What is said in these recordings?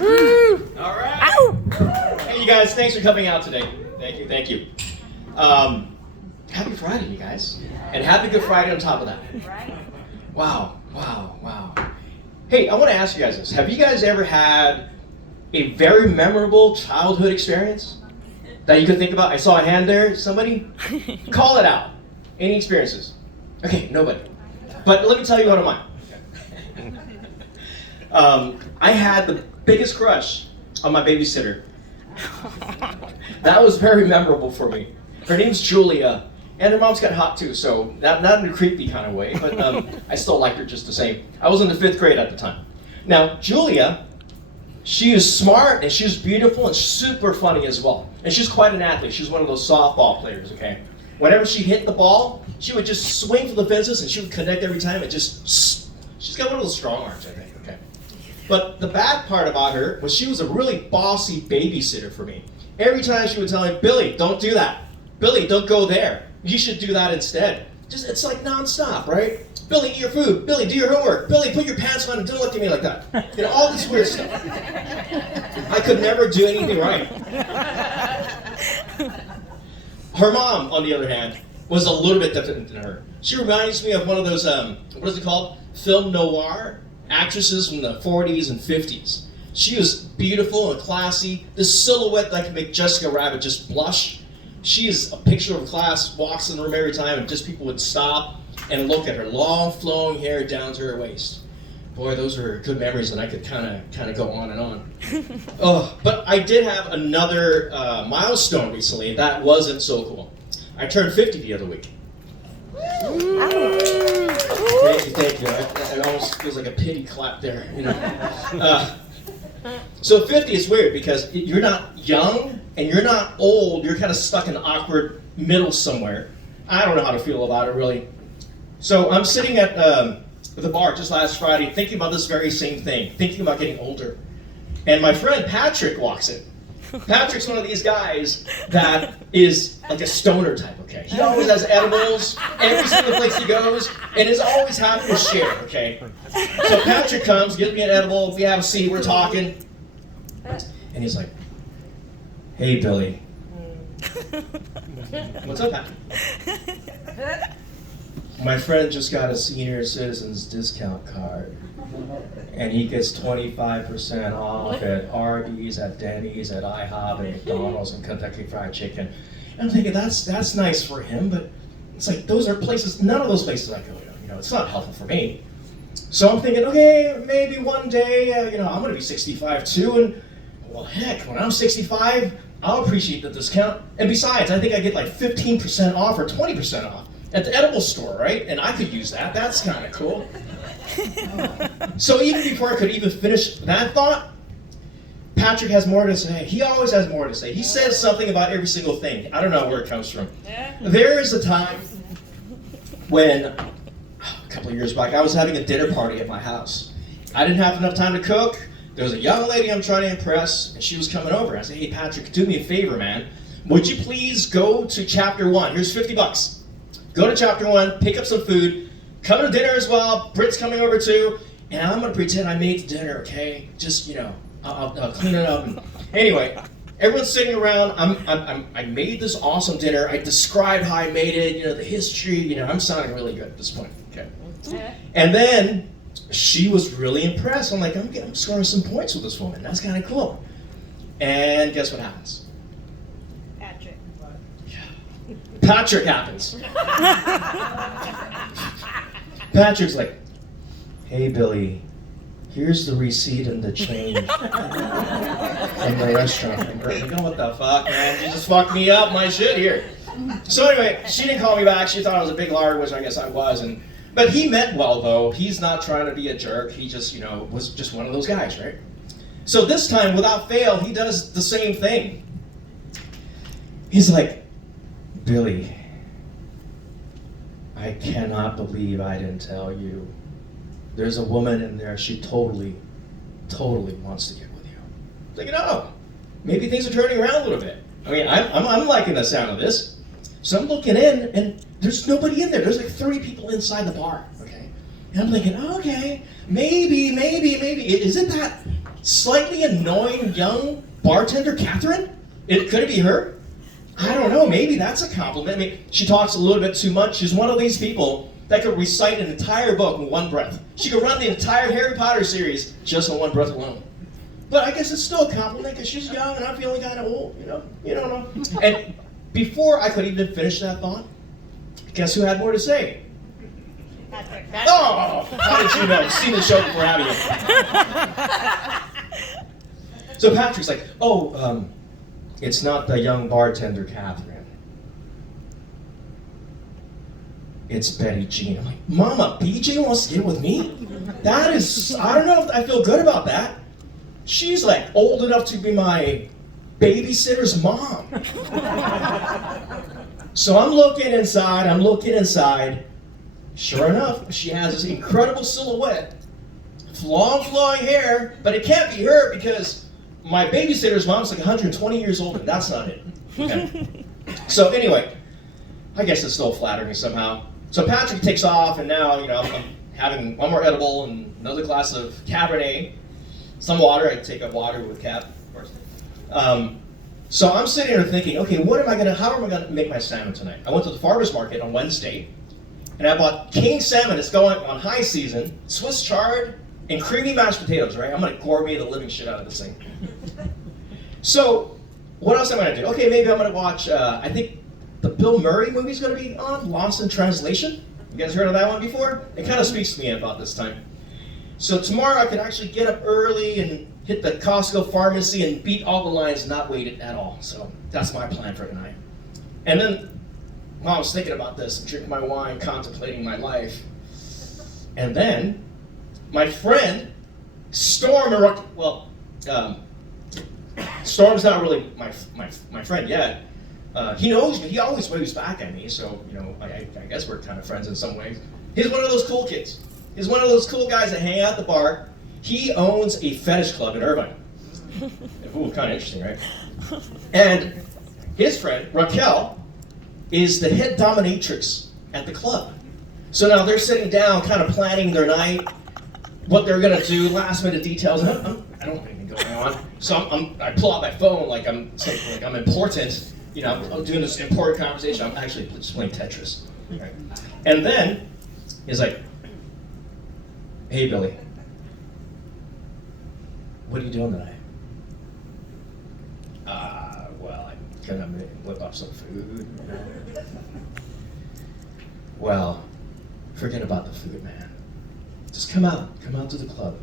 All right. Hey, you guys, thanks for coming out today. Thank you. Happy Friday, you guys. And happy Good Friday on top of that. Wow. Hey, I want to ask you guys this. Have you guys ever had a very memorable childhood experience that you could think about? I saw a hand there. Somebody? Call it out. Any experiences? Okay, nobody. But let me tell you one of mine. I had the biggest crush on my babysitter. That was very memorable for me. Her name's Julia, and her mom's got hot too, so not in a creepy kind of way, but I still liked her just the same. I was in the 5th grade at the time. Now, Julia, she is smart, and she's beautiful, and super funny as well. And she's quite an athlete. She's one of those softball players, okay? Whenever she hit the ball, she would just swing for the fences, and she would connect every time, and she's got one of those strong arms, I think, okay? But the bad part about her was she was a really bossy babysitter for me. Every time she would tell me, Billy, don't do that. Billy, don't go there. You should do that instead. It's like nonstop, right? Billy, eat your food. Billy, do your homework. Billy, put your pants on and don't look at me like that. You know, all this weird stuff. I could never do anything right. Her mom, on the other hand, was a little bit different than her. She reminds me of one of those, what is it called? Film noir actresses from the 40s and 50s. She was beautiful and classy. This silhouette that could make Jessica Rabbit just blush. She is a picture of class, walks in the room every time, and just people would stop and look at her long flowing hair down to her waist. Boy, those are good memories, and I could kind of go on and on. But I did have another milestone recently that wasn't so cool. I turned 50 the other week. Thank you. It almost feels like a pity clap there, you know. So 50 is weird because you're not young and you're not old. You're kind of stuck in the awkward middle somewhere. I don't know how to feel about it really. So I'm sitting at the bar just last Friday thinking about this very same thing, thinking about getting older. And my friend Patrick walks in. Patrick's one of these guys that is like a stoner type, okay? He always has edibles every single place he goes, and is always happy to share, okay? So Patrick comes, gives me an edible, we have a seat, we're talking, and he's like, "Hey, Billy." "What's up, Patrick?" "My friend just got a senior citizens discount card. And he gets 25% off at Arby's, at Denny's, at IHOP, and McDonald's, and Kentucky Fried Chicken." And I'm thinking, that's nice for him, but it's like, those are places, none of those places I go to. You know, it's not helpful for me. So I'm thinking, okay, maybe one day, I'm going to be 65 too, and well, heck, when I'm 65, I'll appreciate the discount. And besides, I think I get like 15% off or 20% off at the edible store, right? And I could use that. That's kind of cool. So even before I could even finish that thought, Patrick has more to say. He always has more to say. He says something about every single thing. I don't know where it comes from. There is a time when, a couple of years back, I was having a dinner party at my house. I didn't have enough time to cook. There was a young lady I'm trying to impress, and she was coming over. I said, "Hey, Patrick, do me a favor, man. Would you please go to chapter 1? Here's $50. Go to chapter 1, pick up some food, come to dinner as well. Britt's coming over too, and I'm gonna pretend I made the dinner, okay? Just, I'll clean it up." Anyway, everyone's sitting around. I made this awesome dinner. I described how I made it, the history. I'm sounding really good at this point, okay? And then she was really impressed. I'm like, I'm scoring some points with this woman. That's kind of cool. And guess what happens? Patrick. Patrick happens. Patrick's like, "Hey, Billy, here's the receipt and the change from the restaurant." I'm like, "Oh, what the fuck, man? You just fucked me up my shit here." So anyway, she didn't call me back. She thought I was a big liar, which I guess I was. But he meant well, though. He's not trying to be a jerk. He just, was just one of those guys, right? So this time, without fail, he does the same thing. He's like, "Billy, I cannot believe I didn't tell you. There's a woman in there, she totally wants to get with you." Thinking, oh, maybe things are turning around a little bit. I mean, I'm liking the sound of this. So I'm looking in, and there's nobody in there. There's like 30 people inside the bar, okay? And I'm thinking, okay, maybe, is it slightly annoying young bartender Catherine? Could it be her? I don't know, maybe that's a compliment. I mean, she talks a little bit too much. She's one of these people that could recite an entire book in one breath. She could run the entire Harry Potter series just in one breath alone. But I guess it's still a compliment because she's young and I'm feeling kind of old, you know? You don't know. And before I could even finish that thought, guess who had more to say? Patrick. Oh, how did you know? You've seen the show before, haven't you? So Patrick's like, it's not the young bartender Catherine. It's Betty Jean. I'm like, Mama, BJ wants to get with me? That is, I don't know if I feel good about that. She's like old enough to be my babysitter's mom. So I'm looking inside. Sure enough, she has this incredible silhouette, long flowing hair, but it can't be her because my babysitter's mom's like 120 years old and that's not it. Okay. So anyway, I guess it's still flattering me somehow. So Patrick takes off and now, I'm having one more edible and another glass of Cabernet, some water. I take a water with cap, of course. So I'm sitting there thinking, okay, how am I gonna make my salmon tonight? I went to the farmer's market on Wednesday and I bought king salmon. It's going on high season, Swiss chard, and creamy mashed potatoes, right? I'm gonna gourmet the living shit out of this thing. So, what else am I gonna do? Okay, maybe I'm gonna watch, I think the Bill Murray movie's gonna be on, Lost in Translation. You guys heard of that one before? It kind of speaks to me about this time. So tomorrow I could actually get up early and hit the Costco pharmacy and beat all the lines, not wait at all. So that's my plan for tonight. And then, while I was thinking about this, drinking my wine, contemplating my life, and then my friend Storm, Storm's not really my friend yet. He knows me. He always waves back at me, so I guess we're kind of friends in some ways. He's one of those cool kids. He's one of those cool guys that hang out at the bar. He owns a fetish club in Irvine. Ooh, kind of interesting, right? And his friend, Raquel, is the head dominatrix at the club. So now they're sitting down, kind of planning their night, what they're gonna do, last minute details. I don't have anything going on. So I pull out my phone like I'm important. I'm doing this important conversation. I'm actually just playing Tetris. Right? And then he's like, "Hey, Billy, what are you doing tonight?" Well, I'm gonna whip up some food. Well, forget about the food, man. Just come out to the club.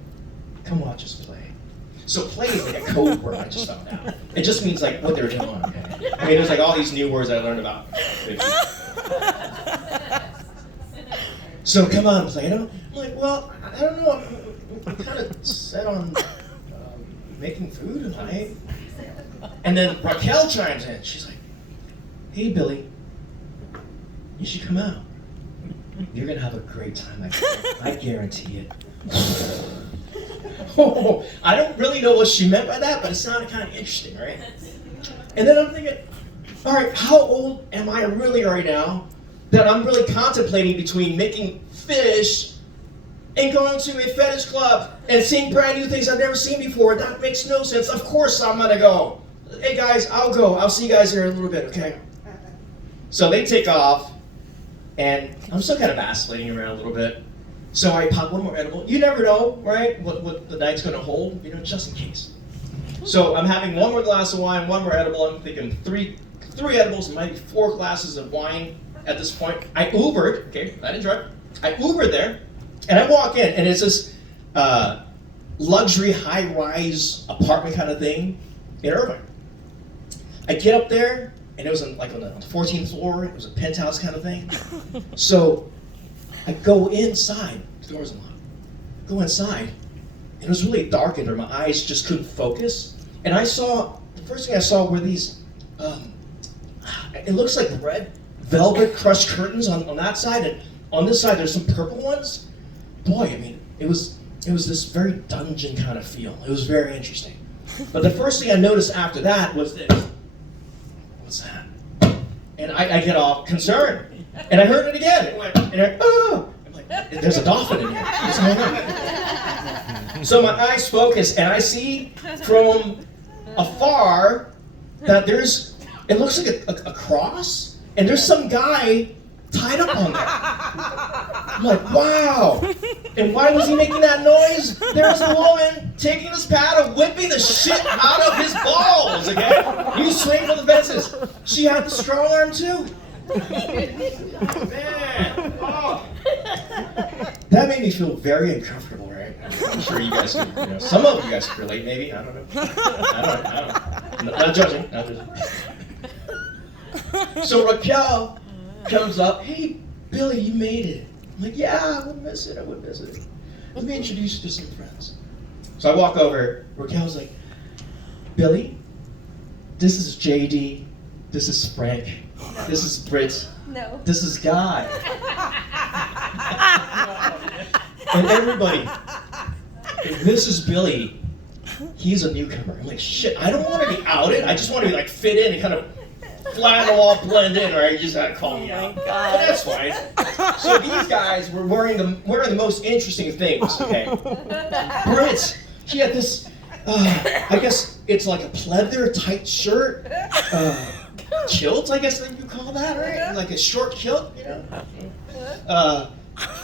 Come watch us play. So play is like a code word I just found out. It just means like what they're doing, okay? I mean, there's like all these new words I learned about. So come on, play. I'm like, well, I don't know. I'm kind of set on making food tonight. And then Raquel chimes in. She's like, "Hey, Billy, you should come out. You're gonna have a great time. I guarantee it." Oh, I don't really know what she meant by that, but it sounded kind of interesting, right? And then I'm thinking, all right, how old am I really right now that I'm really contemplating between making fish and going to a fetish club and seeing brand new things I've never seen before? That makes no sense. Of course I'm gonna go. Hey guys, I'll go. I'll see you guys here in a little bit, okay? So they take off, and I'm still kind of vacillating around a little bit. So I pop one more edible. You never know, right, what the night's gonna hold, just in case. So I'm having one more glass of wine, one more edible. I'm thinking three edibles, maybe 4 glasses of wine at this point. I Ubered, okay, I didn't drive. I Ubered there, and I walk in, and it's this luxury high-rise apartment kind of thing in Irvine. I get up there, and it was on the 14th floor. It was a penthouse kind of thing. So I go inside. The door's unlocked. Go inside, and it was really dark in there. My eyes just couldn't focus. And the first thing I saw were these, it looks like red velvet crushed curtains on that side, and on this side there's some purple ones. Boy, I mean, it was this very dungeon kind of feel. It was very interesting. But the first thing I noticed after that was this. What's that? And I get all concerned. And I heard it again. It went, and oh! I'm like, there's a dolphin in here. What's going on? So my eyes focus, and I see from afar that it looks like a cross, and there's some guy tied up on there. I'm like, wow. And why was he making that noise? There was a woman taking this paddle, whipping the shit out of his balls, okay? He was swinging for the fences. She had the strong arm too. Man, oh. That made me feel very uncomfortable, right? I'm sure you guys can, some of you guys can relate, maybe. I don't know. I don't know. Not judging. So Raquel comes up, hey, Billy, you made it. I'm like, yeah, I would miss it. Let me introduce you to some friends. So I walk over, Raquel's like, Billy, this is JD, this is Frank, this is Britt, this is Guy. And everybody, this is Billy, he's a newcomer. I'm like, shit, I don't want to be outed, I just want to fit in and kind of flannel all blend in, or you just gotta call me out. But that's fine. So these guys were wearing the most interesting things, okay? Britt, he had this, I guess it's like a pleather tight shirt, kilt, I guess that you call that, right? Like a short kilt,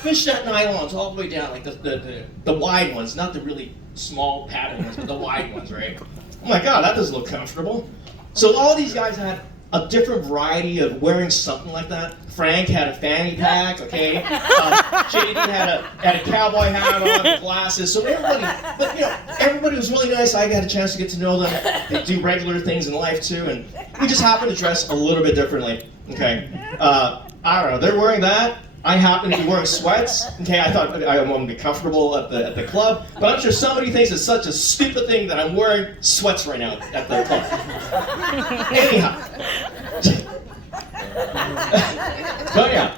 fishnet nylons all the way down, like the wide ones, not the really small padded ones, but the wide ones, right? Oh my God, that doesn't look comfortable. So all these guys had a different variety of wearing something like that. Frank had a fanny pack, okay? JD had a cowboy hat on, glasses. So everybody was really nice. I got a chance to get to know them. They do regular things in life too, and we just happen to dress a little bit differently, okay? I don't know. They're wearing that. I happen to be wearing sweats. Okay, I thought I want to be comfortable at the club, but I'm sure somebody thinks it's such a stupid thing that I'm wearing sweats right now at the club. Anyhow. But yeah,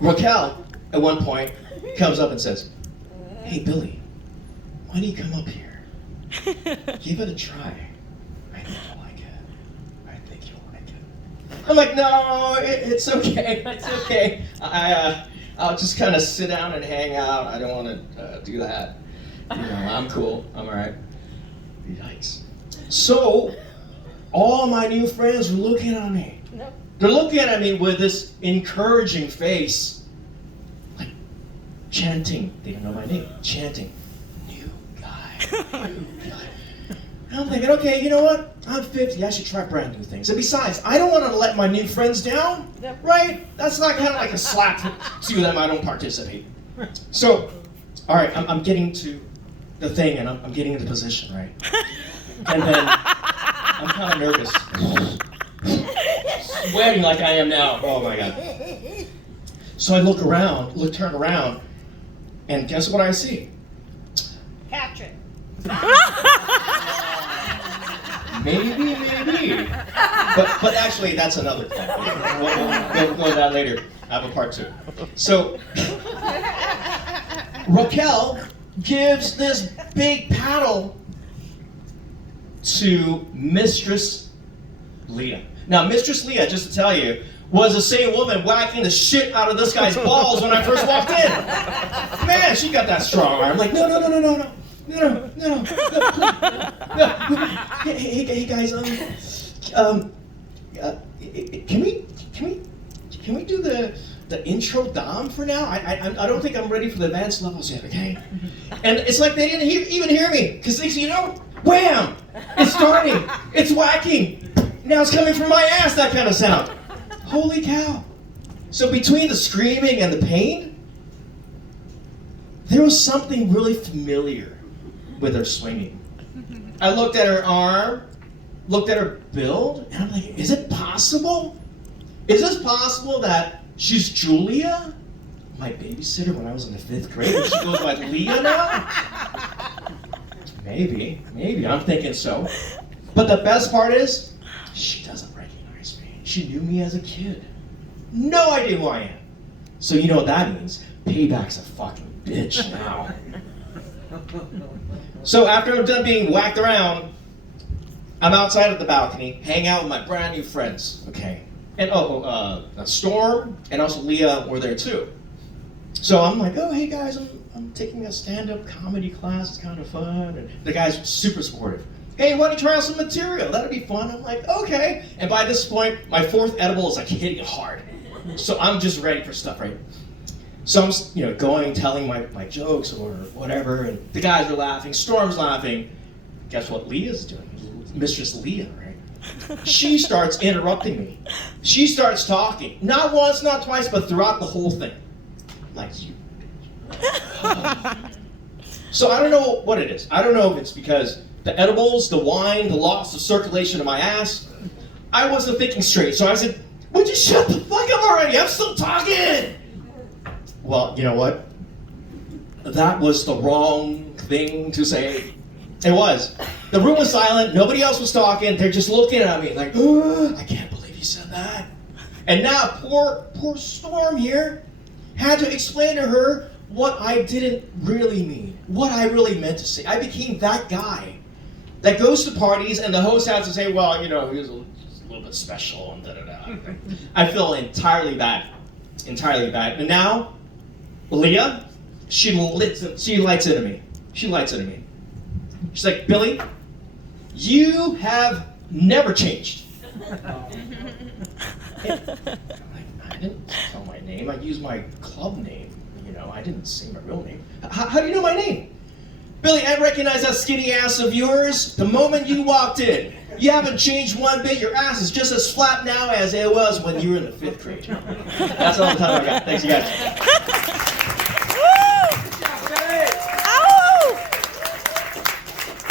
Raquel at one point comes up and says, hey Billy, why don't you come up here? Give it a try. I think you'll like it. I'm like, no, it's okay. It's okay. I'll just kind of sit down and hang out. I don't want to do that. I'm cool. I'm all right. Yikes. So, all my new friends were looking at me. They're looking at me with this encouraging face, like chanting. They don't know my name. Chanting, new guy. And I'm thinking, okay, you know what? I'm 50. I should try brand new things. And besides, I don't want to let my new friends down, right? That's not kind of like a slap to them. I don't participate. So, all right, I'm getting to the thing, and I'm getting into position, right? And then I'm kind of nervous, sweating like I am now. Oh my God! So I turn around, and guess what I see? Patrick. Maybe. But actually, that's another thing. We'll go to that later. I have a part 2. So, Raquel gives this big paddle to Mistress Leah. Now, Mistress Leah, just to tell you, was the same woman whacking the shit out of this guy's balls when I first walked in. Man, she got that strong arm. Like, no. No. Hey guys, can we do the intro dom for now? I don't think I'm ready for the advanced levels yet, okay? And it's like they didn't even hear me, because wham! It's starting, it's whacking. Now it's coming from my ass, that kind of sound. Holy cow. So between the screaming and the pain, there was something really familiar with her swinging. I looked at her arm, looked at her build, and I'm like, is it possible? Is this possible that she's Julia? My babysitter when I was in the 5th grade, and she goes by Leah now? Maybe, I'm thinking so. But the best part is, she doesn't recognize me. She knew me as a kid. No idea who I am. So you know what that means. Payback's a fucking bitch now. So after I'm done being whacked around, I'm outside at the balcony, hang out with my brand new friends, okay? And Storm and also Leah were there too. So I'm like, oh, hey guys, I'm I'm taking a stand-up comedy class. It's kind of fun. And the guy's super supportive. Hey, why don't you try out some material? That'd be fun. I'm like, okay. And by this point, my fourth edible is like hitting hard. So I'm just ready for stuff, right? So I'm, going, telling my jokes or whatever, and the guys are laughing, Storm's laughing. Guess what Leah's doing? Mistress Leah, right? She starts interrupting me. She starts talking. Not once, not twice, but throughout the whole thing. Like, you. So I don't know what it is. I don't know if it's because the edibles, the wine, the loss of circulation in my ass. I wasn't thinking straight, so I said, would you shut the fuck up already? I'm still talking! Well, you know what? That was the wrong thing to say. It was. The room was silent. Nobody else was talking. They're just looking at me like, I can't believe you said that. And now poor Storm here had to explain to her what I didn't really mean, what I really meant to say. I became that guy that goes to parties and the host has to say, well, he was a little bit special and da-da-da. I feel entirely bad. And now, Leah, she lights into me. She's like, Billy, you have never changed. I didn't tell my name. I used my club name. I didn't say my real name. How do you know my name? Billy, I recognize that skinny ass of yours the moment you walked in. You haven't changed one bit. Your ass is just as flat now as it was when you were in the 5th grade. That's all the time I got. Thanks, you guys.